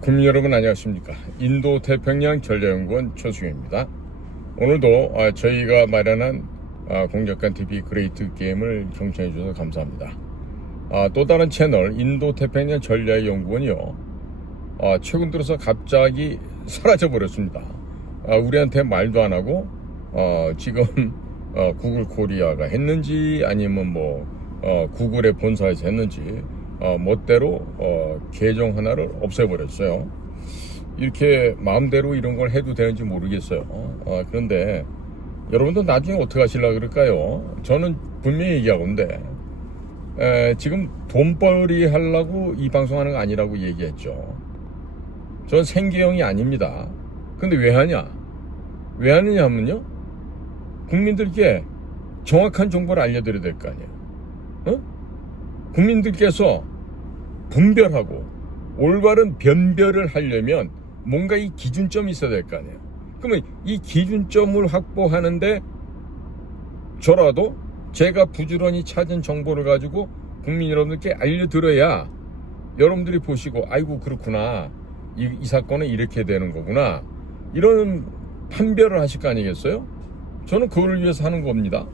국민 여러분 안녕하십니까. 인도태평양 전략연구원 최수경입니다. 오늘도 저희가 마련한 공격한 TV 그레이트 게임을 경청해 주셔서 감사합니다. 또 다른 채널 인도태평양 전략연구원이요, 최근 들어서 갑자기 사라져 버렸습니다. 우리한테 말도 안 하고 지금 구글 코리아가 했는지 아니면 구글의 본사에서 했는지 멋대로 계정 하나를 없애버렸어요. 이렇게 마음대로 이런 걸 해도 되는지 모르겠어요. 그런데 여러분도 나중에 어떻게 하시려고 그럴까요? 저는 분명히 얘기하건데 지금 돈벌이 하려고 이 방송하는 거 아니라고 얘기했죠. 전 생계형이 아닙니다. 근데 왜 하냐? 왜 하느냐 하면요, 국민들께 정확한 정보를 알려드려야 될 거 아니에요. 국민들께서 분별하고 올바른 변별을 하려면 뭔가 이 기준점이 있어야 될 거 아니에요. 그러면 이 기준점을 확보하는데 저라도 제가 부지런히 찾은 정보를 가지고 국민 여러분들께 알려드려야 여러분들이 보시고 아이고 그렇구나, 이 사건은 이렇게 되는 거구나, 이런 판별을 하실 거 아니겠어요? 저는 그걸 위해서 하는 겁니다.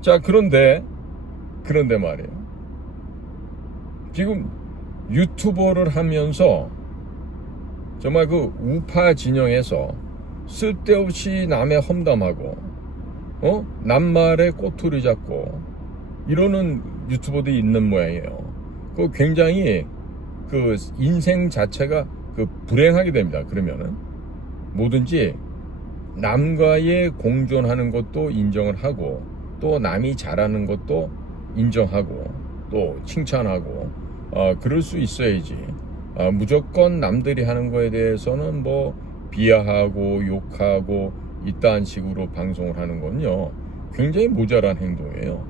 자, 그런데 말이에요, 지금 유튜버를 하면서 정말 그 우파 진영에서 쓸데없이 남의 험담하고 남말에 꼬투리 잡고 이러는 유튜버들이 있는 모양이에요. 그 굉장히 그 인생 자체가 그 불행하게 됩니다. 그러면은 뭐든지 남과의 공존하는 것도 인정을 하고, 또 남이 잘하는 것도 인정하고 또 칭찬하고 그럴 수 있어야지, 무조건 남들이 하는 거에 대해서는 비하하고 욕하고 이딴 식으로 방송을 하는 건요, 굉장히 모자란 행동이에요.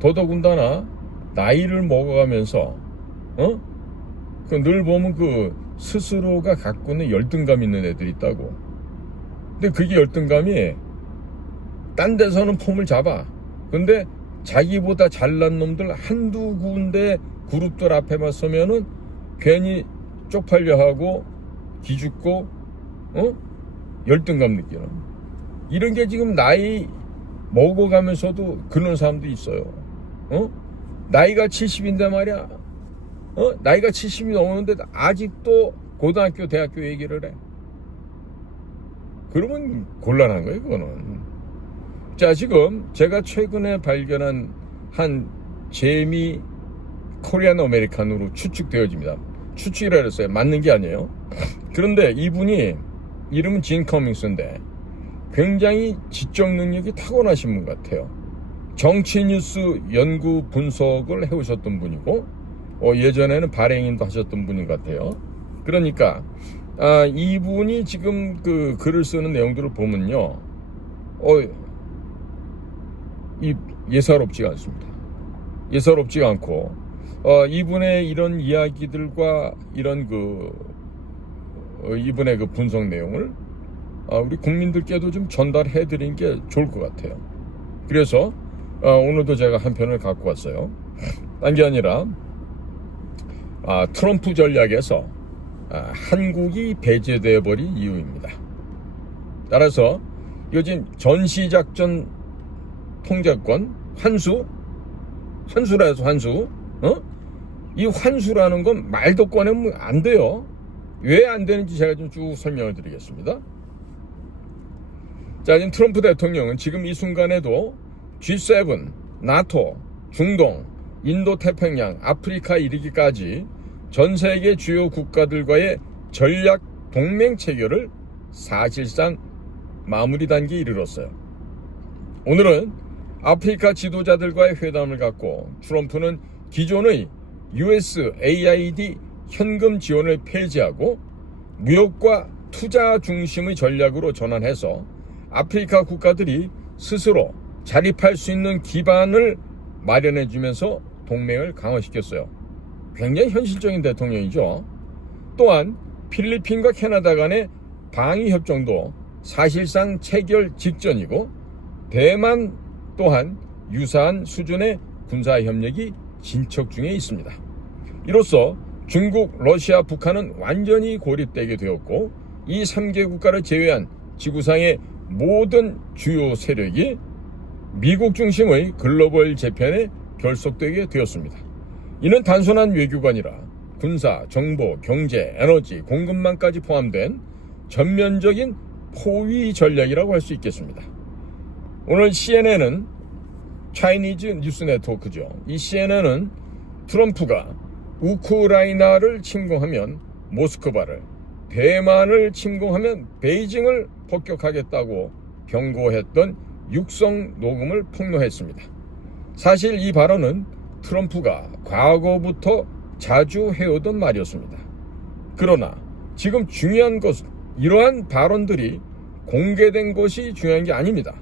더더군다나 나이를 먹어가면서 늘 보면 그 스스로가 갖고 있는 열등감 있는 애들이 있다고. 근데 그게 열등감이 딴 데서는 폼을 잡아. 근데 자기보다 잘난 놈들 한두 군데 그룹들 앞에만 서면은 괜히 쪽팔려 하고 기죽고 열등감 느끼는, 이런 게 지금 나이 먹어가면서도 그런 사람도 있어요. 나이가 70인데 말이야, 나이가 70이 넘었는데 아직도 고등학교 대학교 얘기를 해. 그러면 곤란한 거예요, 그거는. 자, 지금 제가 최근에 발견한 한 재미 코리안 아메리칸으로 추측되어집니다. 추측이라 그랬어요. 맞는 게 아니에요. 그런데 이분이 이름은 진 커밍스인데 굉장히 지적 능력이 타고나신 분 같아요. 정치 뉴스 연구 분석을 해오셨던 분이고 예전에는 발행인도 하셨던 분인 것 같아요. 그러니까 이분이 지금 그 글을 쓰는 내용들을 보면요, 예사롭지가 않습니다. 예사롭지가 않고 이분의 이런 이야기들과 이런 이분의 그 분석 내용을 우리 국민들께도 좀 전달해 드리는 게 좋을 것 같아요. 그래서 오늘도 제가 한 편을 갖고 왔어요. 딴 게 아니라 트럼프 전략에서 한국이 배제되어 버린 이유입니다. 따라서 요즘 전시작전 통제권 환수라 해서 환수, 이 환수라는 건 말도 꺼내면 안 돼요. 왜 안 되는지 제가 좀 쭉 설명을 드리겠습니다. 자, 지금 트럼프 대통령은 지금 이 순간에도 G7, 나토, 중동, 인도 태평양, 아프리카 이르기까지 전 세계 주요 국가들과의 전략 동맹 체결을 사실상 마무리 단계에 이르렀어요. 오늘은 아프리카 지도자들과의 회담을 갖고 트럼프는 기존의 USAID 현금 지원을 폐지하고 무역과 투자 중심의 전략으로 전환해서 아프리카 국가들이 스스로 자립할 수 있는 기반을 마련해주면서 동맹을 강화시켰어요. 굉장히 현실적인 대통령이죠. 또한 필리핀과 캐나다 간의 방위협정도 사실상 체결 직전이고, 대만 또한 유사한 수준의 군사협력이 진척 중에 있습니다. 이로써 중국, 러시아, 북한은 완전히 고립되게 되었고 이 3개 국가를 제외한 지구상의 모든 주요 세력이 미국 중심의 글로벌 재편에 결속되게 되었습니다. 이는 단순한 외교가 아니라 군사, 정보, 경제, 에너지, 공급망까지 포함된 전면적인 포위 전략이라고 할 수 있겠습니다. 오늘 CNN은 차이니즈 뉴스 네트워크죠. 이 CNN은 트럼프가 우크라이나를 침공하면 모스크바를, 대만을 침공하면 베이징을 폭격하겠다고 경고했던 육성 녹음을 폭로했습니다. 사실 이 발언은 트럼프가 과거부터 자주 해오던 말이었습니다. 그러나 지금 중요한 것은 이러한 발언들이 공개된 것이 중요한 게 아닙니다.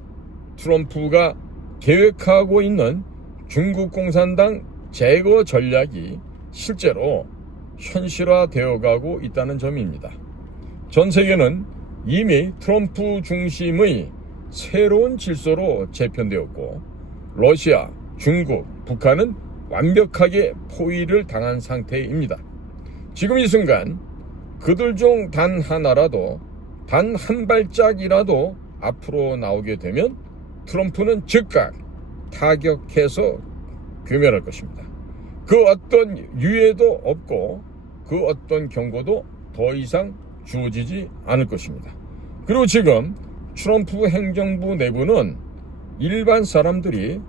트럼프가 계획하고 있는 중국 공산당 제거 전략이 실제로 현실화되어 가고 있다는 점입니다. 전 세계는 이미 트럼프 중심의 새로운 질서로 재편되었고 러시아, 중국, 북한은 완벽하게 포위를 당한 상태입니다. 지금 이 순간 그들 중 단 하나라도, 단 한 발짝이라도 앞으로 나오게 되면 트럼프는 즉각 타격해서 괴멸할 것입니다. 그 어떤 유예도 없고 그 어떤 경고도 더 이상 주어지지 않을 것입니다. 그리고 지금 트럼프 행정부 내부는 일반 사람들이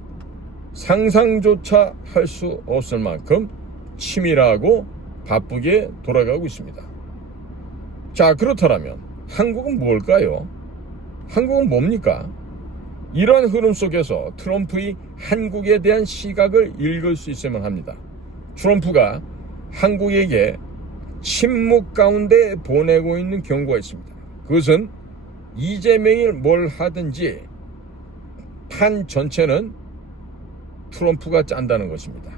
상상조차 할 수 없을 만큼 치밀하고 바쁘게 돌아가고 있습니다. 자, 그렇다면 한국은 뭘까요? 한국은 뭡니까? 이런 흐름 속에서 트럼프의 한국에 대한 시각을 읽을 수 있어야만 합니다. 트럼프가 한국에게 침묵 가운데 보내고 있는 경고가 있습니다. 그것은 이재명이 뭘 하든지 판 전체는 트럼프가 짠다는 것입니다.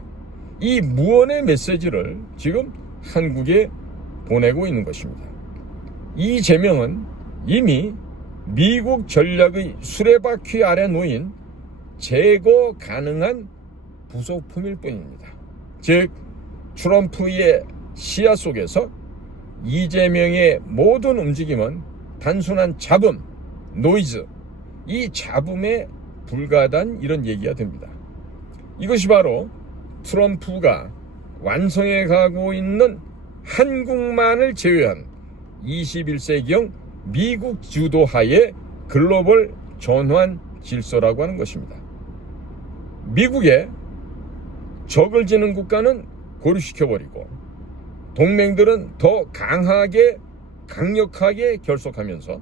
이 무언의 메시지를 지금 한국에 보내고 있는 것입니다. 이재명은 이미 미국 전략의 수레바퀴 아래 놓인 제거 가능한 부속품일 뿐입니다. 즉 트럼프의 시야 속에서 이재명의 모든 움직임은 단순한 잡음, 노이즈, 이 잡음에 불과하다는 이런 얘기가 됩니다. 이것이 바로 트럼프가 완성해 가고 있는 한국만을 제외한 21세기형 미국 주도하에 글로벌 전환 질서라고 하는 것입니다. 미국의 적을 지는 국가는 고립시켜버리고 동맹들은 더 강하게 강력하게 결속하면서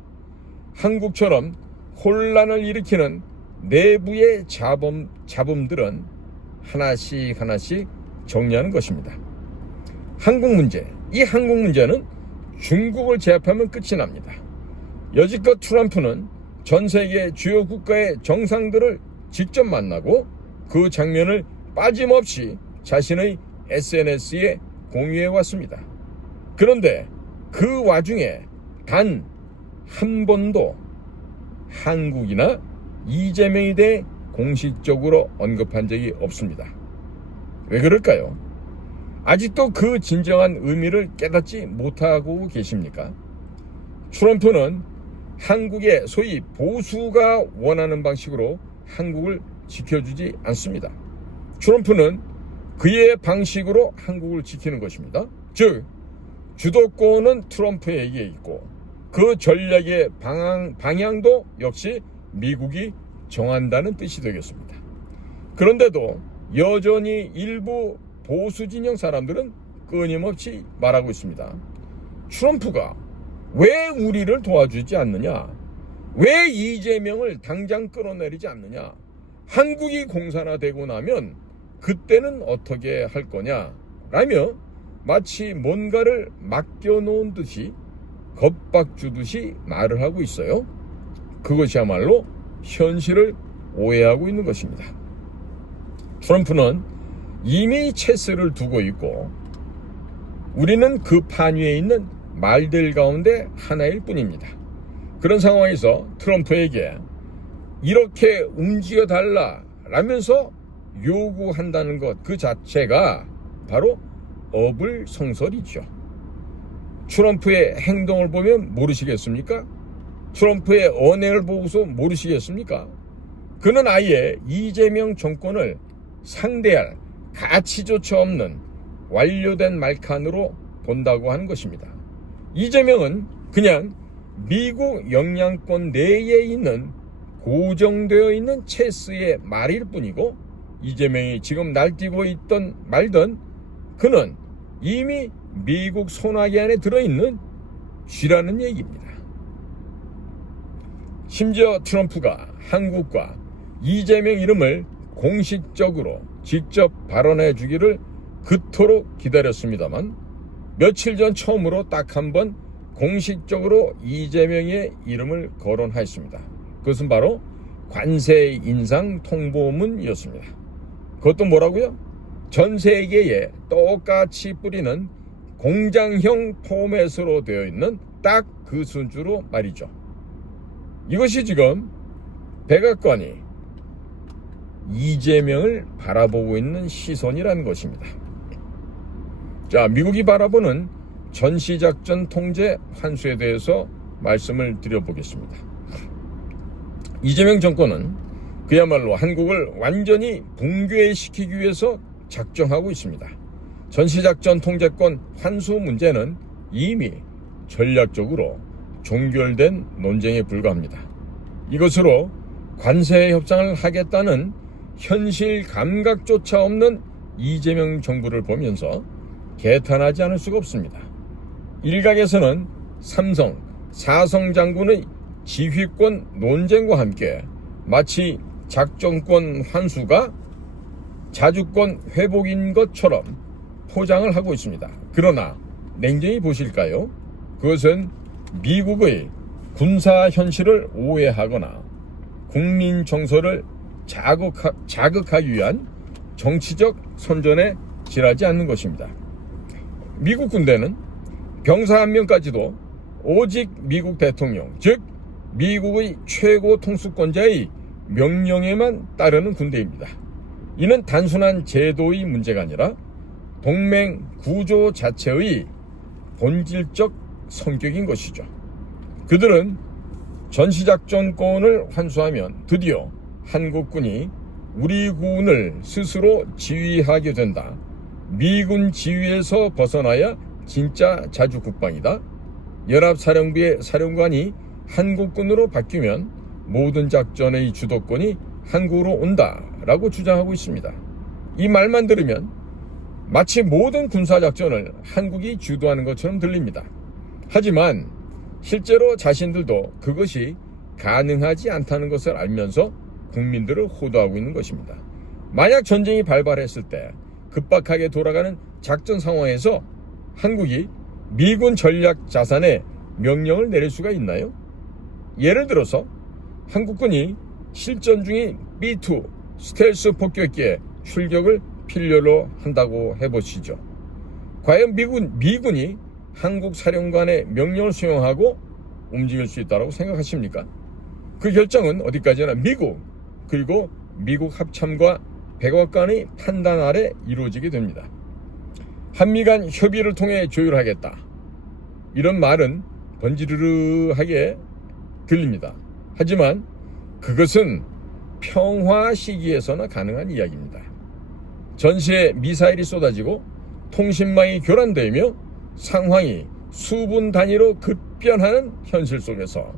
한국처럼 혼란을 일으키는 내부의 잡음들은 하나씩 정리하는 것입니다. 한국 문제, 이 한국 문제는 중국을 제압하면 끝이 납니다. 여지껏 트럼프는 전 세계 주요 국가의 정상들을 직접 만나고 그 장면을 빠짐없이 자신의 SNS에 공유해 왔습니다. 그런데 그 와중에 단 한 번도 한국이나 이재명에 대해 공식적으로 언급한 적이 없습니다. 왜 그럴까요? 아직도 그 진정한 의미를 깨닫지 못하고 계십니까? 트럼프는 한국의 소위 보수가 원하는 방식으로 한국을 지켜주지 않습니다. 트럼프는 그의 방식으로 한국을 지키는 것입니다. 즉 주도권은 트럼프에게 있고 그 전략의 방향도 역시 미국이 정한다는 뜻이 되겠습니다. 그런데도 여전히 일부 보수 진영 사람들은 끊임없이 말하고 있습니다. 트럼프가 왜 우리를 도와주지 않느냐? 왜 이재명을 당장 끌어내리지 않느냐? 한국이 공산화되고 나면 그때는 어떻게 할 거냐? 라며 마치 뭔가를 맡겨놓은 듯이 겁박주듯이 말을 하고 있어요. 그것이야말로 현실을 오해하고 있는 것입니다. 트럼프는 이미 체스를 두고 있고 우리는 그 판 위에 있는 말들 가운데 하나일 뿐입니다. 그런 상황에서 트럼프에게 이렇게 움직여달라 라면서 요구한다는 것 그 자체가 바로 어불성설이죠. 트럼프의 행동을 보면 모르시겠습니까? 트럼프의 언행을 보고서 모르시겠습니까? 그는 아예 이재명 정권을 상대할 가치조차 없는 완료된 말칸으로 본다고 하는 것입니다. 이재명은 그냥 미국 영향권 내에 있는 고정되어 있는 체스의 말일 뿐이고, 이재명이 지금 날뛰고 있던 말든 그는 이미 미국 소나기 안에 들어있는 쥐라는 얘기입니다. 심지어 트럼프가 한국과 이재명 이름을 공식적으로 직접 발언해 주기를 그토록 기다렸습니다만, 며칠 전 처음으로 딱 한 번 공식적으로 이재명의 이름을 거론하였습니다. 그것은 바로 관세 인상 통보문이었습니다. 그것도 뭐라고요? 전 세계에 똑같이 뿌리는 공장형 포맷으로 되어 있는 딱 그 순주로 말이죠. 이것이 지금 백악관이 이재명을 바라보고 있는 시선이라는 것입니다. 자, 미국이 바라보는 전시작전 통제 환수에 대해서 말씀을 드려보겠습니다. 이재명 정권은 그야말로 한국을 완전히 붕괴시키기 위해서 작정하고 있습니다. 전시작전 통제권 환수 문제는 이미 전략적으로 종결된 논쟁에 불과합니다. 이것으로 관세 협상을 하겠다는 현실 감각조차 없는 이재명 정부를 보면서 개탄하지 않을 수가 없습니다. 일각에서는 삼성, 사성 장군의 지휘권 논쟁과 함께 마치 작전권 환수가 자주권 회복인 것처럼 포장을 하고 있습니다. 그러나 냉정히 보실까요? 그것은 미국의 군사 현실을 오해하거나 국민 정서를 자극하기 위한 정치적 선전에 지나지 않는 것입니다. 미국 군대는 병사 한 명까지도 오직 미국 대통령, 즉 미국의 최고 통수권자의 명령에만 따르는 군대입니다. 이는 단순한 제도의 문제가 아니라 동맹 구조 자체의 본질적 성격인 것이죠. 그들은 전시작전권을 환수하면 드디어 한국군이 우리 군을 스스로 지휘하게 된다. 미군 지휘에서 벗어나야 진짜 자주국방이다. 연합사령부의 사령관이 한국군으로 바뀌면 모든 작전의 주도권이 한국으로 온다라고 주장하고 있습니다. 이 말만 들으면 마치 모든 군사작전을 한국이 주도하는 것처럼 들립니다. 하지만 실제로 자신들도 그것이 가능하지 않다는 것을 알면서 국민들을 호도하고 있는 것입니다. 만약 전쟁이 발발했을 때 급박하게 돌아가는 작전 상황에서 한국이 미군 전략 자산에 명령을 내릴 수가 있나요? 예를 들어서 한국군이 실전 중인 B2 스텔스 폭격기의 출격을 필요로 한다고 해보시죠. 과연 미군이 한국 사령관의 명령을 수용하고 움직일 수 있다고 생각하십니까? 그 결정은 어디까지나 미국, 그리고 미국 합참과 백악관의 판단 아래 이루어지게 됩니다. 한미 간 협의를 통해 조율하겠다. 이런 말은 번지르르하게 들립니다. 하지만 그것은 평화 시기에서나 가능한 이야기입니다. 전시에 미사일이 쏟아지고 통신망이 교란되며 상황이 수분 단위로 급변하는 현실 속에서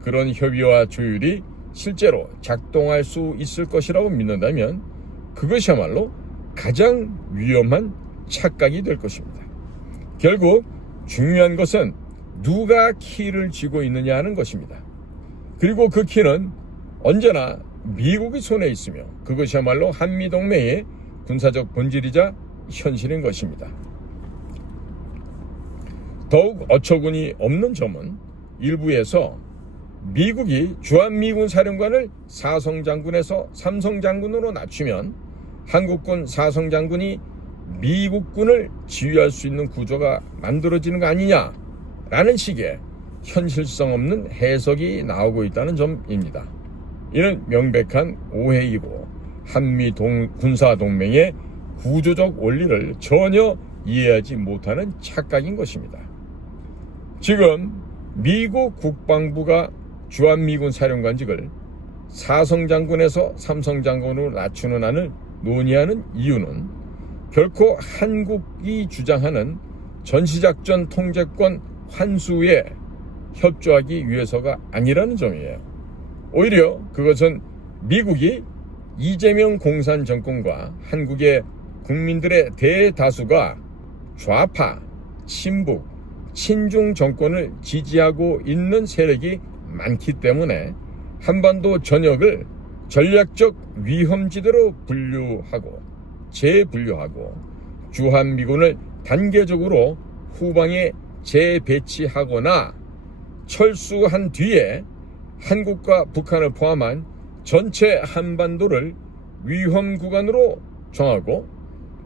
그런 협의와 조율이 실제로 작동할 수 있을 것이라고 믿는다면 그것이야말로 가장 위험한 착각이 될 것입니다. 결국 중요한 것은 누가 키를 쥐고 있느냐 하는 것입니다. 그리고 그 키는 언제나 미국의 손에 있으며 그것이야말로 한미동맹의 군사적 본질이자 현실인 것입니다. 더욱 어처구니 없는 점은 일부에서 미국이 주한미군 사령관을 사성장군에서 삼성장군으로 낮추면 한국군 사성장군이 미국군을 지휘할 수 있는 구조가 만들어지는 거 아니냐라는 식의 현실성 없는 해석이 나오고 있다는 점입니다. 이는 명백한 오해이고 한미 군사동맹의 구조적 원리를 전혀 이해하지 못하는 착각인 것입니다. 지금 미국 국방부가 주한미군 사령관직을 사성장군에서 삼성장군으로 낮추는 안을 논의하는 이유는 결코 한국이 주장하는 전시작전 통제권 환수에 협조하기 위해서가 아니라는 점이에요. 오히려 그것은 미국이 이재명 공산 정권과 한국의 국민들의 대다수가 좌파, 친북, 친중 정권을 지지하고 있는 세력이 많기 때문에 한반도 전역을 전략적 위험지대로 분류하고 재분류하고 주한미군을 단계적으로 후방에 재배치하거나 철수한 뒤에 한국과 북한을 포함한 전체 한반도를 위험 구간으로 정하고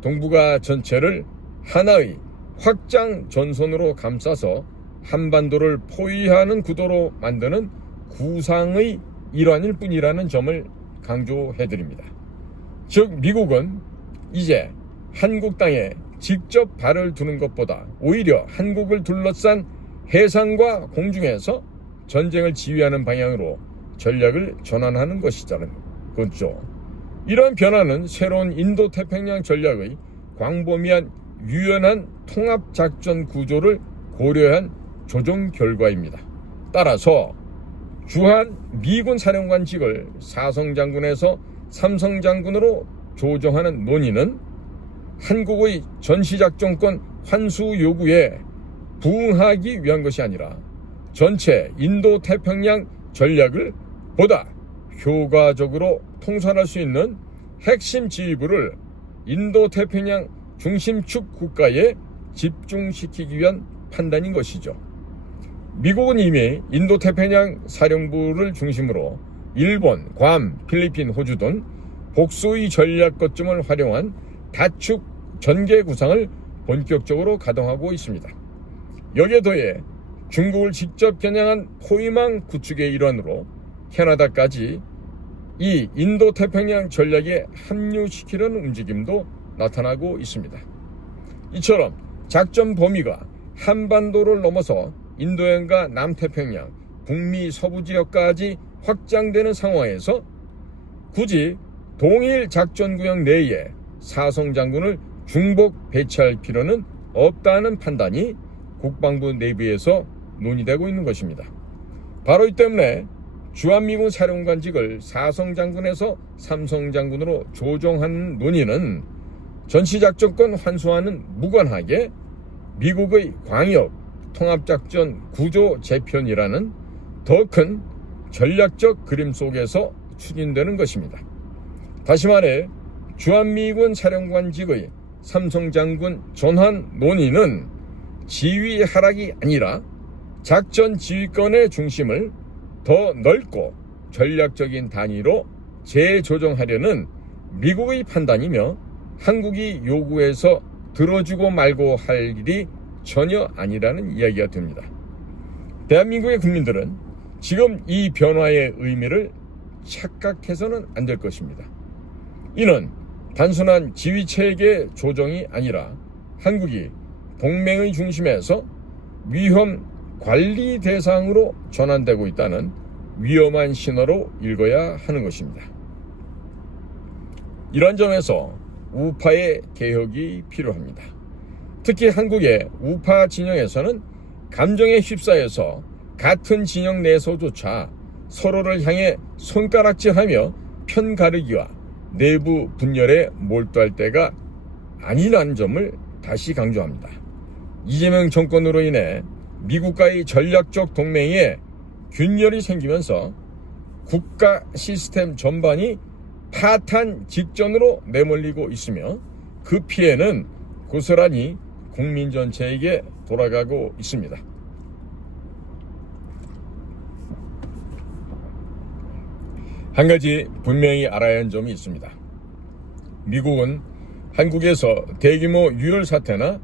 동북아 전체를 하나의 확장 전선으로 감싸서 한반도를 포위하는 구도로 만드는 구상의 일환일 뿐이라는 점을 강조해드립니다. 즉 미국은 이제 한국 땅에 직접 발을 두는 것보다 오히려 한국을 둘러싼 해상과 공중에서 전쟁을 지휘하는 방향으로 전략을 전환하는 것이잖아요. 그렇죠. 이러한 변화는 새로운 인도태평양 전략의 광범위한 유연한 통합작전 구조를 고려한 조정 결과입니다. 따라서 주한 미군 사령관직을 사성장군에서 삼성장군으로 조정하는 논의는 한국의 전시작전권 환수 요구에 부응하기 위한 것이 아니라 전체 인도태평양 전략을 보다 효과적으로 통솔할 수 있는 핵심 지휘부를 인도태평양 중심축 국가에 집중시키기 위한 판단인 것이죠. 미국은 이미 인도태평양 사령부를 중심으로 일본, 괌, 필리핀, 호주 등 복수의 전략 거점을 활용한 다축 전개 구상을 본격적으로 가동하고 있습니다. 여기에 더해 중국을 직접 겨냥한 포위망 구축의 일환으로 캐나다까지 이 인도태평양 전략에 합류시키려는 움직임도 나타나고 있습니다. 이처럼 작전 범위가 한반도를 넘어서 인도양과 남태평양, 북미 서부 지역까지 확장되는 상황에서 굳이 동일 작전구역 내에 사성장군을 중복 배치할 필요는 없다는 판단이 국방부 내부에서 논의되고 있는 것입니다. 바로 이 때문에 주한미군 사령관직을 사성장군에서 삼성장군으로 조정하는 논의는 전시작전권 환수와는 무관하게 미국의 광역 통합작전 구조 재편이라는 더 큰 전략적 그림 속에서 추진되는 것입니다. 다시 말해 주한미군 사령관직의 삼성장군 전환 논의는 지휘 하락이 아니라 작전 지휘권의 중심을 더 넓고 전략적인 단위로 재조정하려는 미국의 판단이며 한국이 요구해서 들어주고 말고 할 일이 전혀 아니라는 이야기가 됩니다. 대한민국의 국민들은 지금 이 변화의 의미를 착각해서는 안 될 것입니다. 이는 단순한 지휘체계 조정이 아니라 한국이 동맹의 중심에서 위험 관리 대상으로 전환되고 있다는 위험한 신호로 읽어야 하는 것입니다. 이런 점에서 우파의 개혁이 필요합니다. 특히 한국의 우파 진영에서는 감정에 휩싸여서 같은 진영 내에서조차 서로를 향해 손가락질하며 편가르기와 내부 분열에 몰두할 때가 아니라는 점을 다시 강조합니다. 이재명 정권으로 인해 미국과의 전략적 동맹에 균열이 생기면서 국가 시스템 전반이 파탄 직전으로 내몰리고 있으며 그 피해는 고스란히 국민 전체에게 돌아가고 있습니다. 한 가지 분명히 알아야 하는 점이 있습니다. 미국은 한국에서 대규모 유혈 사태나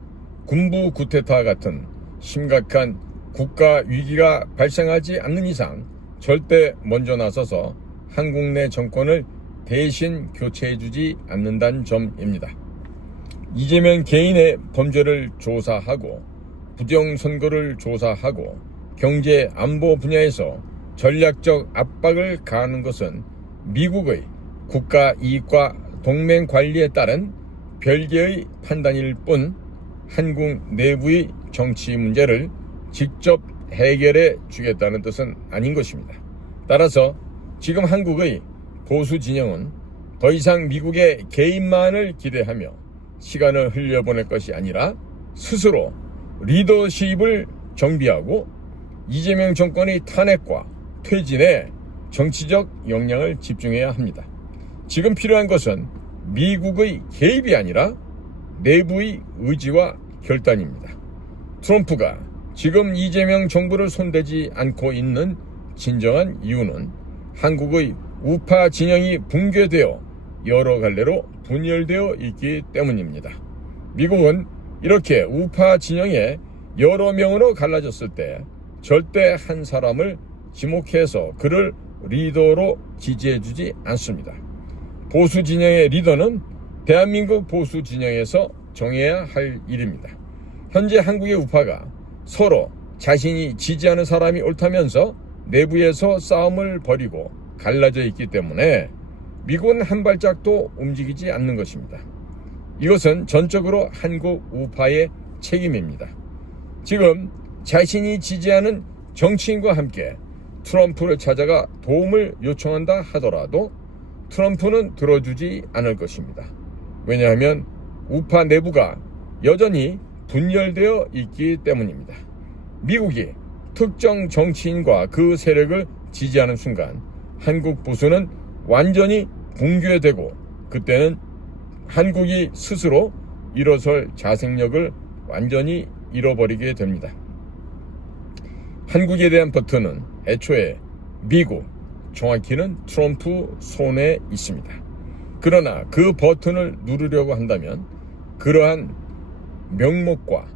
군부 쿠데타 같은 심각한 국가 위기가 발생하지 않는 이상 절대 먼저 나서서 한국 내 정권을 대신 교체해주지 않는다는 점입니다. 이재명 개인의 범죄를 조사하고 부정선거를 조사하고 경제 안보 분야에서 전략적 압박을 가하는 것은 미국의 국가 이익과 동맹 관리에 따른 별개의 판단일 뿐 한국 내부의 정치 문제를 직접 해결해 주겠다는 뜻은 아닌 것입니다. 따라서 지금 한국의 보수 진영은 더 이상 미국의 개인만을 기대하며 시간을 흘려보낼 것이 아니라 스스로 리더십을 정비하고 이재명 정권의 탄핵과 퇴진에 정치적 역량을 집중해야 합니다. 지금 필요한 것은 미국의 개입이 아니라 내부의 의지와 결단입니다. 트럼프가 지금 이재명 정부를 손대지 않고 있는 진정한 이유는 한국의 우파 진영이 붕괴되어 여러 갈래로 분열되어 있기 때문입니다. 미국은 이렇게 우파 진영에 여러 명으로 갈라졌을 때 절대 한 사람을 지목해서 그를 리더로 지지해주지 않습니다. 보수 진영의 리더는 대한민국 보수 진영에서 정해야 할 일입니다. 현재 한국의 우파가 서로 자신이 지지하는 사람이 옳다면서 내부에서 싸움을 벌이고 갈라져 있기 때문에 미국은 한 발짝도 움직이지 않는 것입니다. 이것은 전적으로 한국 우파의 책임입니다. 지금 자신이 지지하는 정치인과 함께 트럼프를 찾아가 도움을 요청한다 하더라도 트럼프는 들어주지 않을 것입니다. 왜냐하면 우파 내부가 여전히 분열되어 있기 때문입니다. 미국이 특정 정치인과 그 세력을 지지하는 순간 한국 보수는 완전히 붕괴되고 그때는 한국이 스스로 일어설 자생력을 완전히 잃어버리게 됩니다. 한국에 대한 버튼은 애초에 미국, 정확히는 트럼프 손에 있습니다. 그러나 그 버튼을 누르려고 한다면 그러한 명목과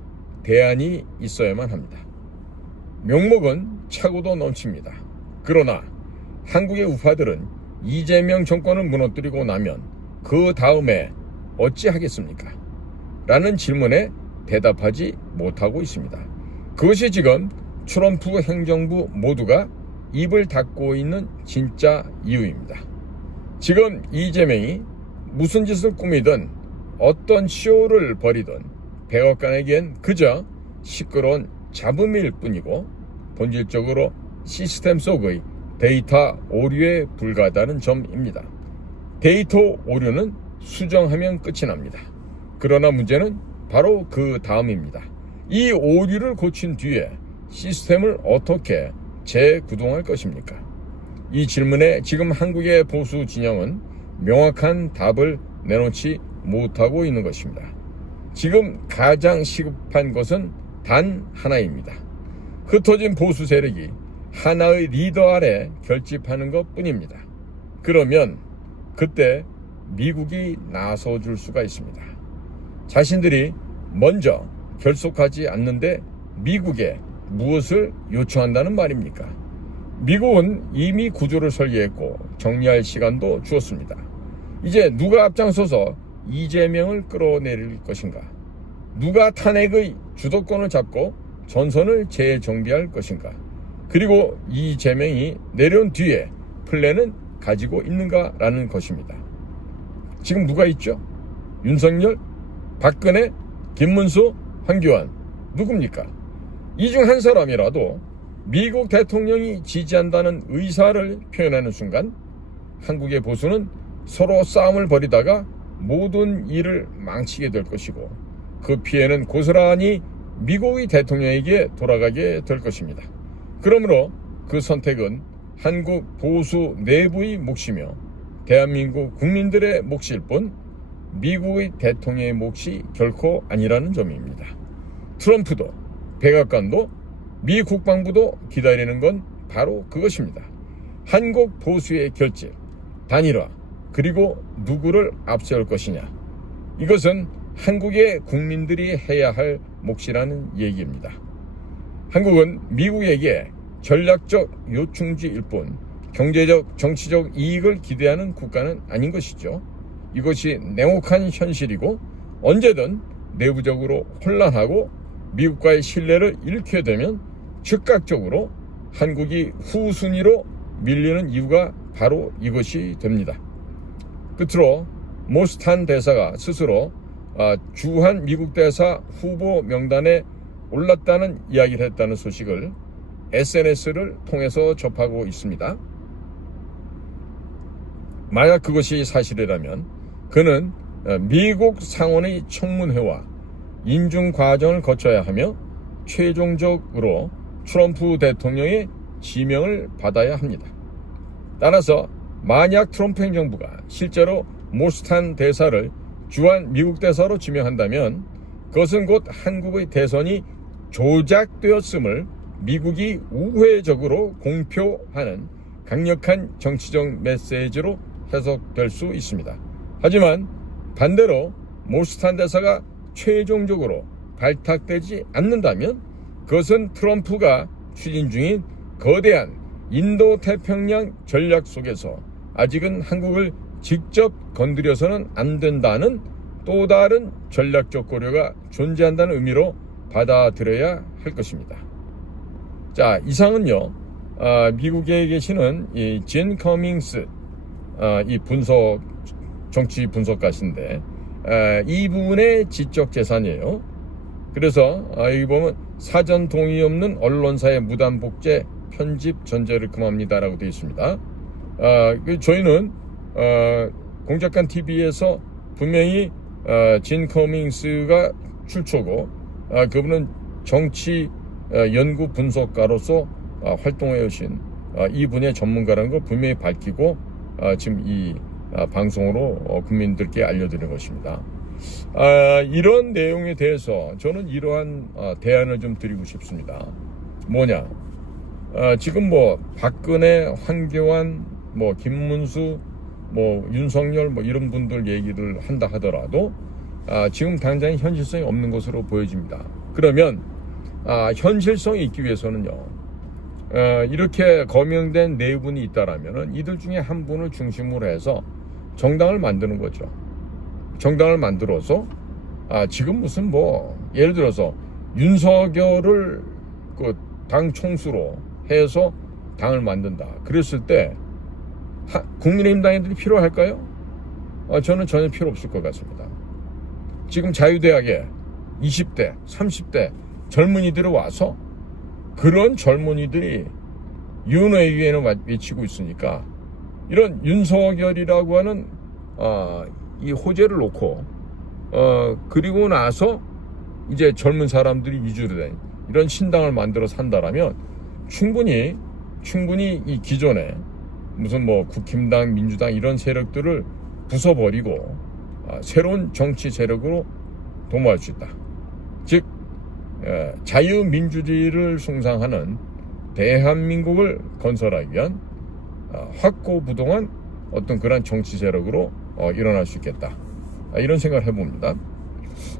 대안이 있어야만 합니다. 명목은 차고도 넘칩니다. 그러나 한국의 우파들은 이재명 정권을 무너뜨리고 나면 그 다음에 어찌하겠습니까? 라는 질문에 대답하지 못하고 있습니다. 그것이 지금 트럼프 행정부 모두가 입을 닫고 있는 진짜 이유입니다. 지금 이재명이 무슨 짓을 꾸미든 어떤 쇼를 벌이든 백악관에겐 그저 시끄러운 잡음일 뿐이고 본질적으로 시스템 속의 데이터 오류에 불과하다는 점입니다. 데이터 오류는 수정하면 끝이 납니다. 그러나 문제는 바로 그 다음입니다. 이 오류를 고친 뒤에 시스템을 어떻게 재구동할 것입니까? 이 질문에 지금 한국의 보수 진영은 명확한 답을 내놓지 못하고 있는 것입니다. 지금 가장 시급한 것은 단 하나입니다. 흩어진 보수 세력이 하나의 리더 아래 결집하는 것 뿐입니다. 그러면 그때 미국이 나서줄 수가 있습니다. 자신들이 먼저 결속하지 않는데 미국에 무엇을 요청한다는 말입니까? 미국은 이미 구조를 설계했고 정리할 시간도 주었습니다. 이제 누가 앞장서서 이재명을 끌어내릴 것인가? 누가 탄핵의 주도권을 잡고 전선을 재정비할 것인가? 그리고 이재명이 내려온 뒤에 플랜은 가지고 있는가라는 것입니다. 지금 누가 있죠? 윤석열, 박근혜, 김문수, 황교안 누굽니까? 이 중 한 사람이라도 미국 대통령이 지지한다는 의사를 표현하는 순간 한국의 보수는 서로 싸움을 벌이다가 모든 일을 망치게 될 것이고 그 피해는 고스란히 미국의 대통령에게 돌아가게 될 것입니다. 그러므로 그 선택은 한국 보수 내부의 몫이며 대한민국 국민들의 몫일 뿐 미국의 대통령의 몫이 결코 아니라는 점입니다. 트럼프도 백악관도 미 국방부도 기다리는 건 바로 그것입니다. 한국 보수의 결집, 단일화, 그리고 누구를 앞세울 것이냐. 이것은 한국의 국민들이 해야 할 몫이라는 얘기입니다. 한국은 미국에게 전략적 요충지일 뿐 경제적, 정치적 이익을 기대하는 국가는 아닌 것이죠. 이것이 냉혹한 현실이고 언제든 내부적으로 혼란하고 미국과의 신뢰를 잃게 되면 즉각적으로 한국이 후순위로 밀리는 이유가 바로 이것이 됩니다. 끝으로 모스탄 대사가 스스로 주한 미국 대사 후보 명단에 올랐다는 이야기를 했다는 소식을 SNS를 통해서 접하고 있습니다. 만약 그것이 사실이라면 그는 미국 상원의 청문회와 인준 과정을 거쳐야 하며 최종적으로 트럼프 대통령의 지명을 받아야 합니다. 따라서 만약 트럼프 행정부가 실제로 모스탄 대사를 주한 미국 대사로 지명한다면 그것은 곧 한국의 대선이 조작되었음을 미국이 우회적으로 공표하는 강력한 정치적 메시지로 해석될 수 있습니다. 하지만 반대로 모스탄 대사가 최종적으로 발탁되지 않는다면 그것은 트럼프가 추진 중인 거대한 인도태평양 전략 속에서 아직은 한국을 직접 건드려서는 안 된다는 또 다른 전략적 고려가 존재한다는 의미로 받아들여야 할 것입니다. 자, 이상은요, 미국에 계시는 이 진 커밍스, 이 정치 분석가신데, 이분의 지적 재산이에요. 그래서 여기 보면 사전 동의 없는 언론사의 무단 복제 편집 전제를 금합니다라고 되어 있습니다. 저희는 공작관 TV에서 분명히 진 커밍스가 출처고 그분은 정치 연구 분석가로서 활동해 오신 이분의 전문가라는 걸 분명히 밝히고 지금 이 방송으로 국민들께 알려드리는 것입니다. 이런 내용에 대해서 저는 이러한 대안을 좀 드리고 싶습니다. 뭐냐? 지금 박근혜, 황교안, 김문수, 윤석열 이런 분들 얘기를 한다 하더라도 지금 당장 현실성이 없는 것으로 보여집니다. 그러면 현실성이 있기 위해서는요, 이렇게 거명된 네 분이 있다라면은 이들 중에 한 분을 중심으로 해서 정당을 만드는 거죠. 정당을 만들어서 지금 무슨 예를 들어서 윤석열을 그 당 총수로 해서 당을 만든다. 그랬을 때 국민의힘 당원들이 필요할까요? 저는 전혀 필요 없을 것 같습니다. 지금 자유대학에 20대, 30대 젊은이들이 와서 그런 젊은이들이 윤회위원을 외치고 있으니까 이런 윤석열이라고 하는 이 호재를 놓고 그리고 나서 이제 젊은 사람들이 위주로 된 이런 신당을 만들어 산다라면 충분히 이 기존에 무슨 국힘당, 민주당 이런 세력들을 부숴버리고 새로운 정치 세력으로 도모할 수 있다. 즉 자유민주주의를 숭상하는 대한민국을 건설하기 위한 확고부동한 어떤 그런 정치 세력으로 일어날 수 있겠다. 이런 생각을 해봅니다.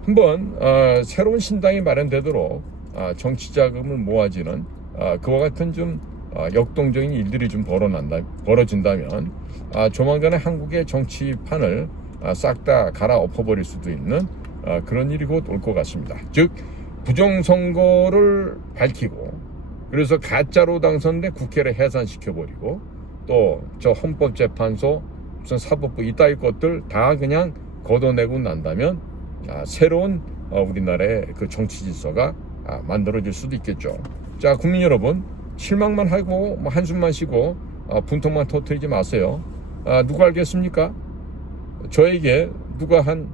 한번 새로운 신당이 마련되도록 정치 자금을 모아지는 그와 같은 좀 역동적인 일들이 좀 벌어진다면 조만간에 한국의 정치판을 싹 다 갈아엎어버릴 수도 있는 그런 일이 곧 올 것 같습니다. 즉 부정선거를 밝히고 그래서 가짜로 당선된 국회를 해산시켜버리고 또 저 헌법재판소 무슨 사법부 이따위 것들 다 그냥 걷어내고 난다면 새로운 우리나라의 그 정치 질서가 만들어질 수도 있겠죠. 자, 국민 여러분, 실망만 하고 한숨만 쉬고 분통만 터뜨리지 마세요. 누가 알겠습니까? 저에게 누가 한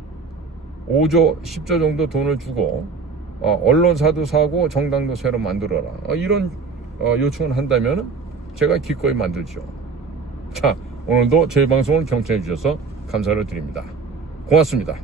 5조, 10조 정도 돈을 주고 언론사도 사고 정당도 새로 만들어라, 이런 요청을 한다면 제가 기꺼이 만들죠. 자, 오늘도 저희 방송을 경청해 주셔서 감사를 드립니다. 고맙습니다.